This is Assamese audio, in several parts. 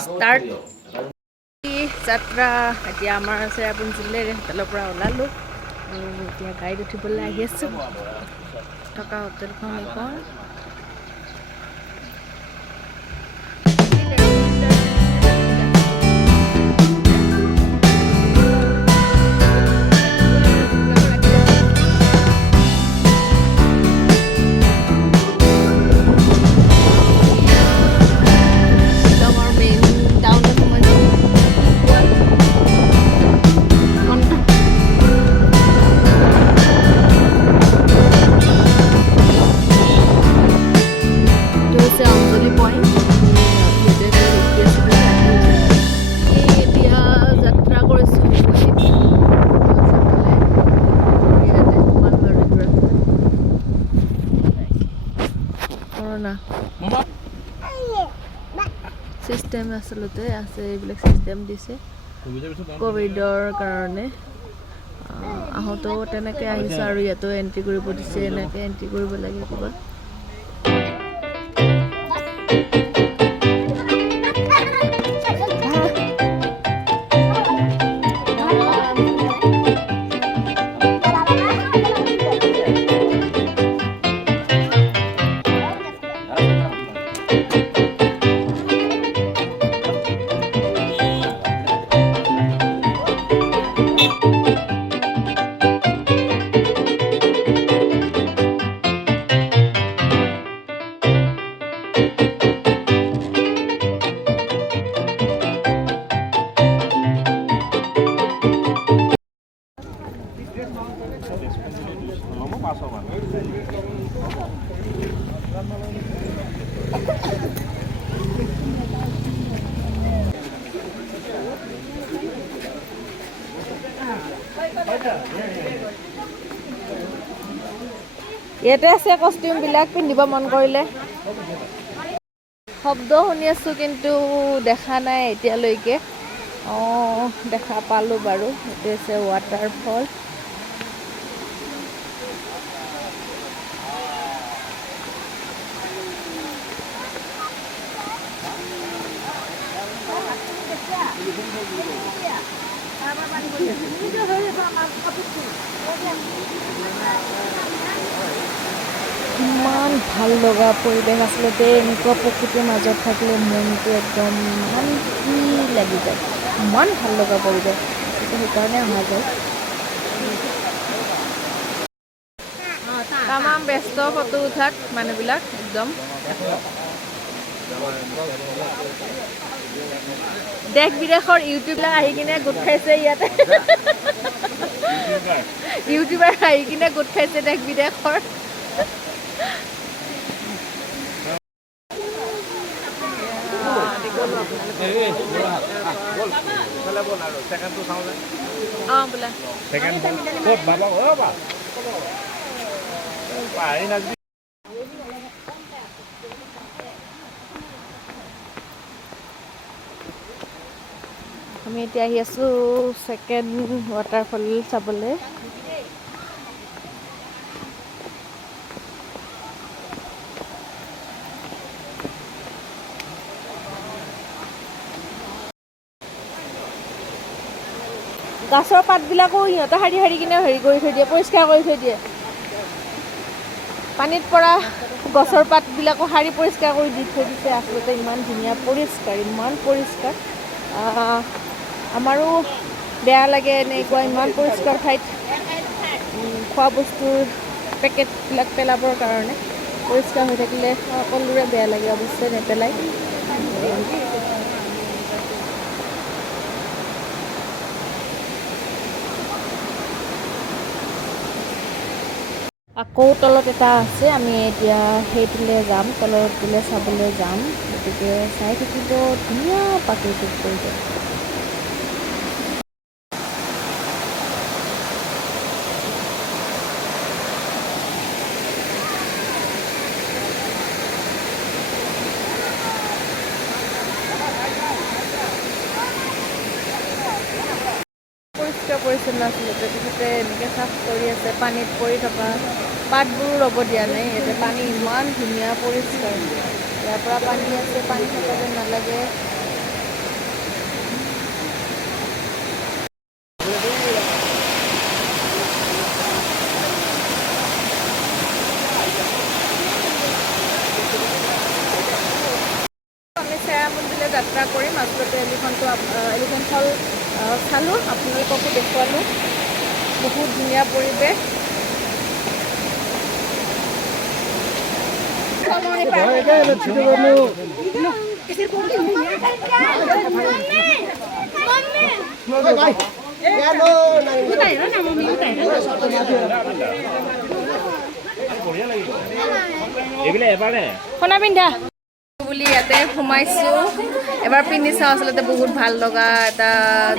ষ্টাৰ্ট যাত্ৰা এতিয়া আমাৰ চেৰাপুঞ্জীলৈ হোটেলৰ পৰা ওলালোঁ আৰু এতিয়া গাড়ীত উঠিবলৈ আহি আছোঁ থকা হোটেলখন এইখন চিষ্টেম আচলতে আছে এইবিলাক চিষ্টেম দিছে কোভিডৰ কাৰণে আহোঁতেও তেনেকৈ আহিছোঁ আৰু ইয়াতো এণ্ট্ৰি কৰিব দিছে এনেকৈ এণ্ট্ৰি কৰিব লাগে কিবা ইয়াতে আছে কষ্টিউমবিলাক পিন্ধিব মন কৰিলে শব্দ শুনি আছোঁ কিন্তু দেখা নাই এতিয়ালৈকে দেখা পালোঁ বাৰু এইটো আছে ৱাটাৰফল ইমান ভাল লগা পৰিৱেশ আচলতে এনেকুৱা প্ৰকৃতিৰ মাজত থাকিলে মনটো একদম শান্তি লাগি যায় ইমান ভাল লগা পৰিৱেশ সেইকাৰণে অহা যায় তামাম ব্যস্ত ফটো উঠাত মানুহবিলাক একদম দেশ বিদেশৰ ইউটিউবাৰ আহি কিনে গোট খাইছে ইয়াতে ইউটিউবাৰ আহি কিনে গোট খাইছে দেশ বিদেশৰ আমি এতিয়া আহি আছোঁ ছেকেণ্ড ৱাটাৰফল চাবলৈ গাছৰ পাতবিলাকো সিহঁতে শাৰী শাৰী কিনে হেৰি কৰি থৈ দিয়ে পৰিষ্কাৰ কৰি থৈ দিয়ে পানীত পৰা গছৰ পাতবিলাকো শাৰী পৰিষ্কাৰ কৰি দি থৈ দিছে আচলতে ইমান ধুনীয়া পৰিষ্কাৰ ইমান পৰিষ্কাৰ আমাৰো বেয়া লাগে এনেকুৱা ইমান পৰিষ্কাৰ ঠাইত খোৱা বস্তুৰ পেকেটবিলাক পেলাবৰ কাৰণে পৰিষ্কাৰ হৈ থাকিলে সকলোৰে বেয়া লাগে অৱশ্যে নেপেলায় আকৌ তলত এটা আছে আমি এতিয়া সেইটোলৈ যাম তলতলৈ চাবলৈ যাম গতিকে চাই থাকিব ধুনীয়া প্ৰাকৃতিক পৰিৱেশ পৰিষ্কাৰ পৰিচ্ছন্ন আছিলে তাৰপিছতে এনেকৈ চাফ কৰি আছে পানীত পৰি থকা পাতবোৰ ৰ'ব দিয়া নাই। ইয়াতে পানী ইমান ধুনীয়া পৰিষ্কাৰ, ইয়াৰ পৰা পানী আছে, পানী থকা যেন নালাগে। আমি চেৰাপুঞ্জীলৈ যাত্ৰা কৰিম। আচলতে এলিফেণ্ট ফল চালোঁ, আপোনালোককো দেখুৱালোঁ। বহুত ধুনীয়া পৰিৱেশ। শুনা পিন্ধা বুলি ইয়াতে সোমাইছোঁ, এবাৰ পিন্ধি চাওঁ। আচলতে বহুত ভাল লগা এটা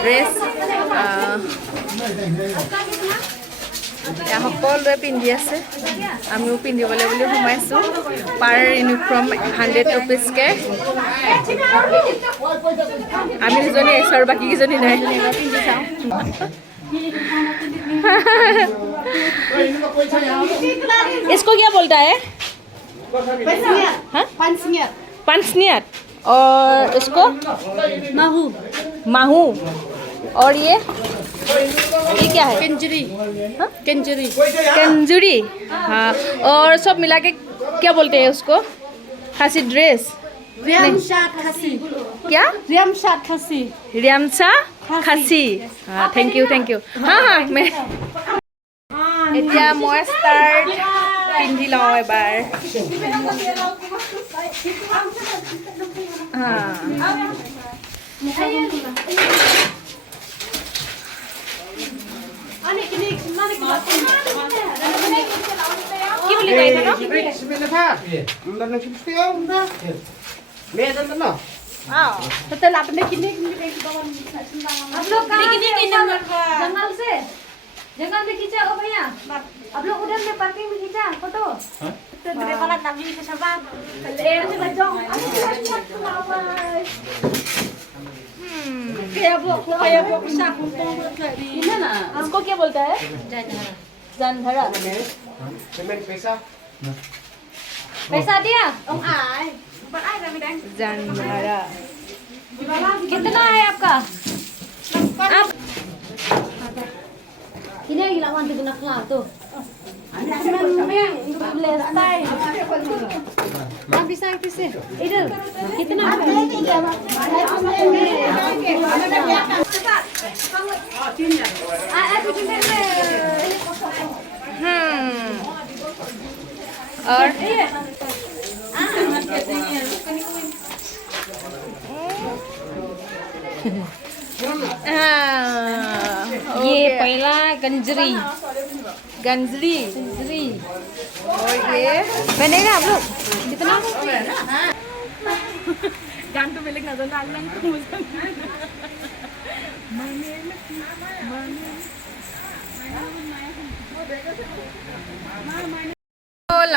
ড্ৰেছ। সকলোৱে পিন্ধি আছে, আমিও পিন্ধিবলৈ বুলি সোমাইছোঁ। পাৰ ইউনিফৰ্ম 100 ৰুপিজকৈ। আমি দুজনী আহিছোঁ আৰু বাকীকেইজনী নাই। পিন্ধি চাওঁ। इसको क्या बोलता है? पंचनियत। और इसको माहू। माहू। और ये क्या है? कंजरी। कंजरी। कंजरी। हाँ, और सब मिला के क्या बोलते हैं उसको? खासी ड्रेस। खासी। क्या? रियामशा खासी। रियामशा खासी। हाँ, थैंक यू थैंक यू। हाँ हाँ, मैं এতিয়া মই স্কাৰ্ট পিন্ধি লওঁ এবাৰ। কি বুলি কয় এইটো? total आपने कितने आप लोग जंगल से जंगल में खींचा ओ भैया, आप लोग उधर में पार्किंग में खींचा फोटो। मेरे वाला तभी के सब ले से बच्चों क्या वो साफ है ना। इसको क्या बोलता है? जानधरा। पैसा पैसा दिया जानधरा। कितना है आपका? आप ini gila wanti kena kelar tuh. Bisa sih. Itu कितना और ये पहला गंजरी। गंजरी गंजरी। और ये बनेगा आप लोग कितना? गान तो मिलेगा ना, तो नाम तो मुझे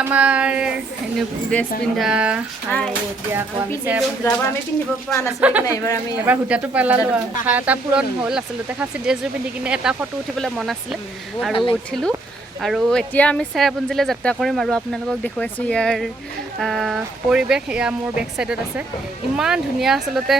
আমাৰ ড্ৰেছ পিন্ধা আৰু এতিয়া আমি পিন্ধিব পৰা নাছিলোঁ কিনে এবাৰ সূতাটো পেলালোঁ। আশা এটা পূৰণ হ'ল। আচলতে খাচী ড্ৰেছযোৰ পিন্ধি কিনে এটা ফটো উঠিবলৈ মন আছিলে আৰু উঠিলোঁ। আৰু এতিয়া আমি চেৰাপুঞ্জীলৈ যাত্ৰা কৰিম আৰু আপোনালোকক দেখুৱাইছোঁ ইয়াৰ পৰিৱেশ। এয়া মোৰ বেক চাইডত আছে, ইমান ধুনীয়া আচলতে।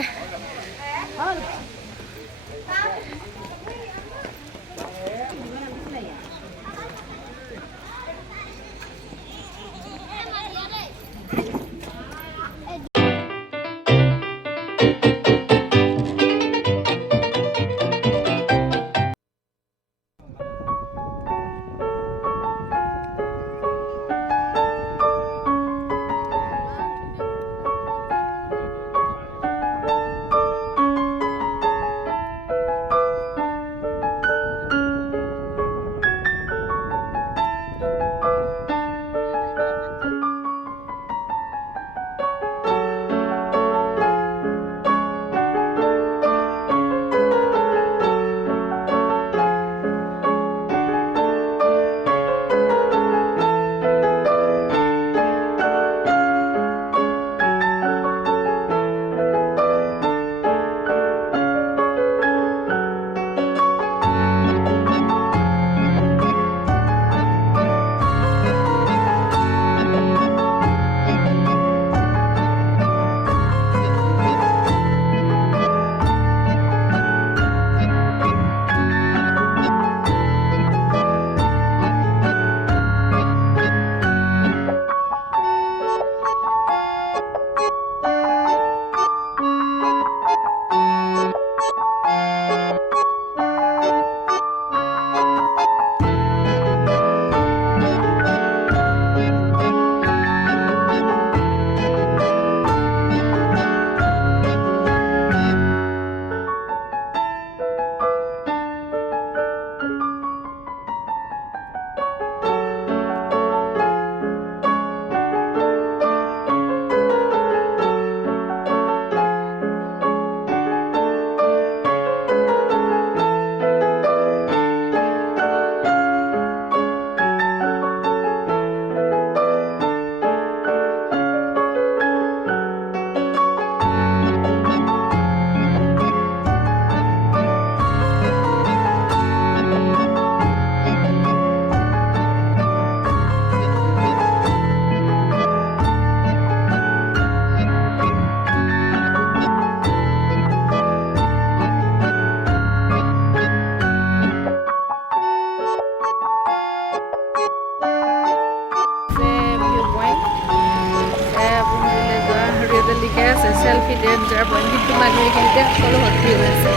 selfie did there point to মানুহে কিন্তু সকলো ভর্তি হৈ আছে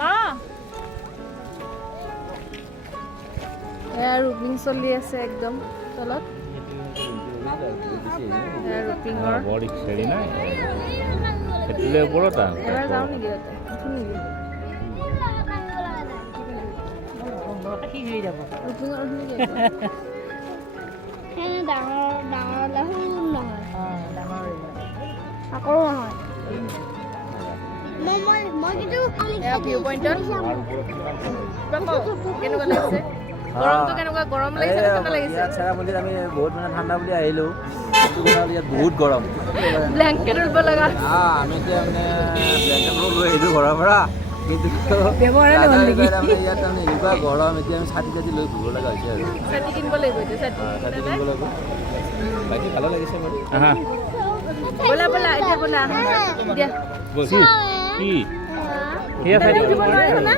মা রুপিং চলি আছে একদম তলত ৰুপিংৰ বড়ি খেলি নাই এটলে ওপৰটা এবাৰ যাও নেকি তাতে কি হৈ যাব ৰূপিঙৰ নেকি হে ডাঙৰ ডাঙৰ লাহুন নহয় ডাঙৰ আকৌ নহয় মই কিন্তু এয়া ভিউ পইণ্টত কেনেকুৱা লাগিছে গৰমটো কেনেকুৱা গৰম লাগিছে কেনেকুৱা লাগিছে চেৰাপুঞ্জীত আমি বহুত মানে ঠাণ্ডা বুলি আহিলোঁ ইয়াত বহুত গৰম ব্লেংকেট উৰিব লগা আমি এতিয়া মানে ব্লেংকেটবোৰ লৈ আহিলোঁ ঘৰৰ পৰা কিন্তু ইয়াত তাৰমানে এনেকুৱা গৰম এতিয়া আমি ছাতি তাতি লৈ ঘূৰিব লগা হৈছে আৰু ছাতি কিনিব লাগিব এতিয়া ছাতি কিনিব লাগিব বাকী ভালো লাগিছে বাৰু ব'লা ব'লা এতিয়া ব'লা দিয়া কি সেয়া চাই দিব না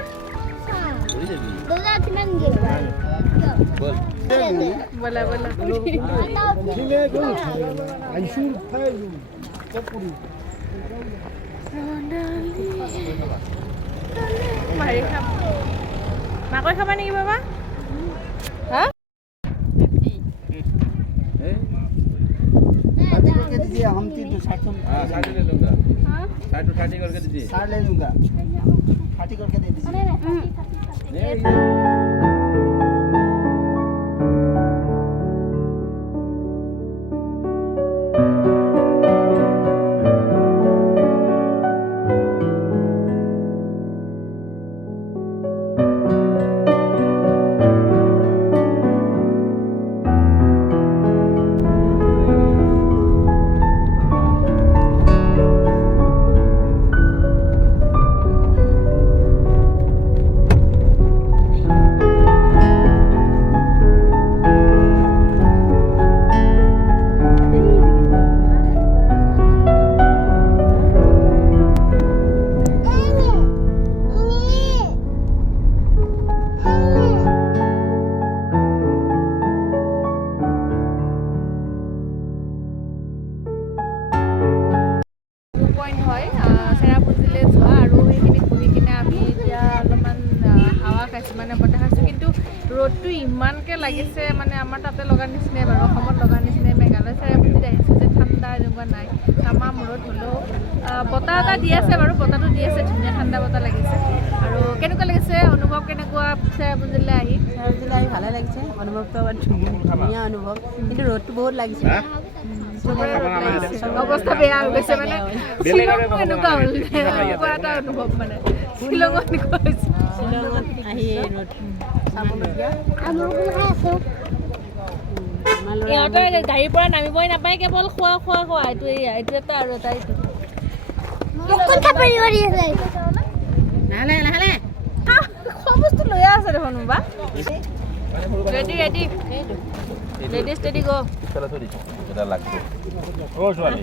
ব'লা ব'লা মাৰি খাম মাকৈ খাবা নেকি বাবা হা 50 हम 360 हां 60 ले लूंगा हां 60 करके दीजिए 60 ले लूंगा 30 करके दे दीजिए ৰ'দটো ইমানকৈ লাগিছে মানে আমাৰ তাতে লগা নিচিনাই বাৰু অসমত লগা নিচিনাই মেঘালয় চেৰাপুঞ্জীত আহিছে যে ঠাণ্ডা এনেকুৱা নাই আমাৰ মূৰত হ'লেও বতাহ এটা দি আছে বাৰু বতাহটো দি আছে ধুনীয়া ঠাণ্ডা বতাহ লাগিছে আৰু কেনেকুৱা লাগিছে অনুভৱ কেনেকুৱা চেৰাপুঞ্জীলৈ আহি ভালে লাগিছে অনুভৱটো ধুনীয়া অনুভৱ কিন্তু ৰ'দটো বহুত লাগিছে অৱস্থা বেয়া হৈ গৈছে মানে শ্বিলঙো এনেকুৱা হ'ল এনেকুৱা এটা অনুভৱ মানে শ্বিলঙত এনেকুৱা হৈছে শ্বিলঙত আহি ৰ'দ ইহঁতৰ গাড়ীৰ পৰা নামিবই নাপায় কেৱল খোৱা খোৱা খোৱা এইটো এটা আৰু এটা এইটো খোৱা বস্তু লৈ আছে দেখোন বা ৰেডি ৰেডি লেডিজ ৰেডি গো এটা লাগবে ও ছোৱালী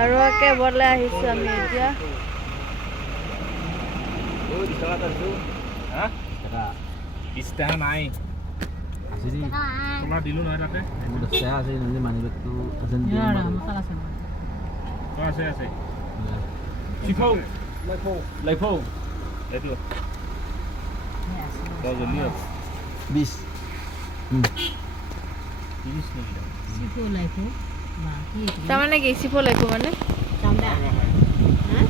আৰু কেৱলে আহিছোঁ আমি এতিয়া ইস্তা নাই তোমাৰ দিলো নহয় তাতে আছে মানি বেগটো আছে আছে শিখাও লাইফো এইটো জলদি 20 চিপো লাইফো বা কি তাৰমানে কি চিপ লাগিব মানে চামদা হা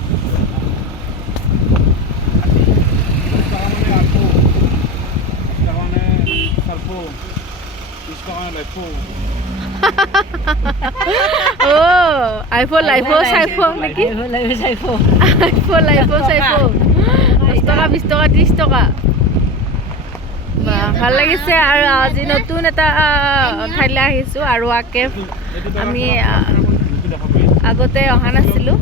ও আইফোন লাইফো চাইফো নেকি লাইফো চাইফো আইফোন লাইফো চাইফো 10 টকা 20 টকা 30 টকা বা ভাল লাগিছে আৰু আজি নতুন এটা ঠাইলৈ আহিছোঁ আৰু আকে আমি আগতে অহা নাছিলোঁ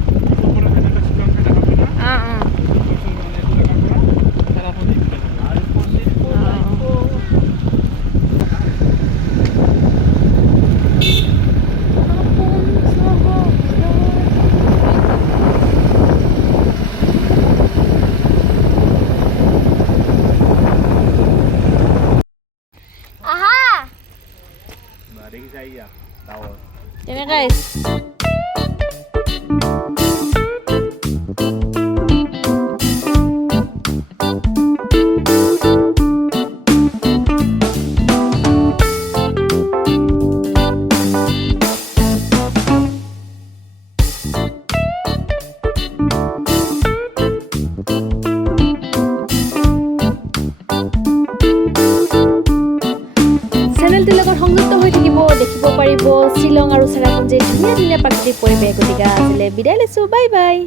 তেনেকৈ চেনেলটিৰ লগত সংযুক্ত হৈ থাকিব দেখিব পাৰিব শ্বিলং আৰু চেৰাপুঞ্জীৰ ধুনীয়া ধুনীয়া প্ৰাকৃতিক পৰিৱেশ গতিকে আজিলৈ বিদায় লৈছোঁ বাই বাই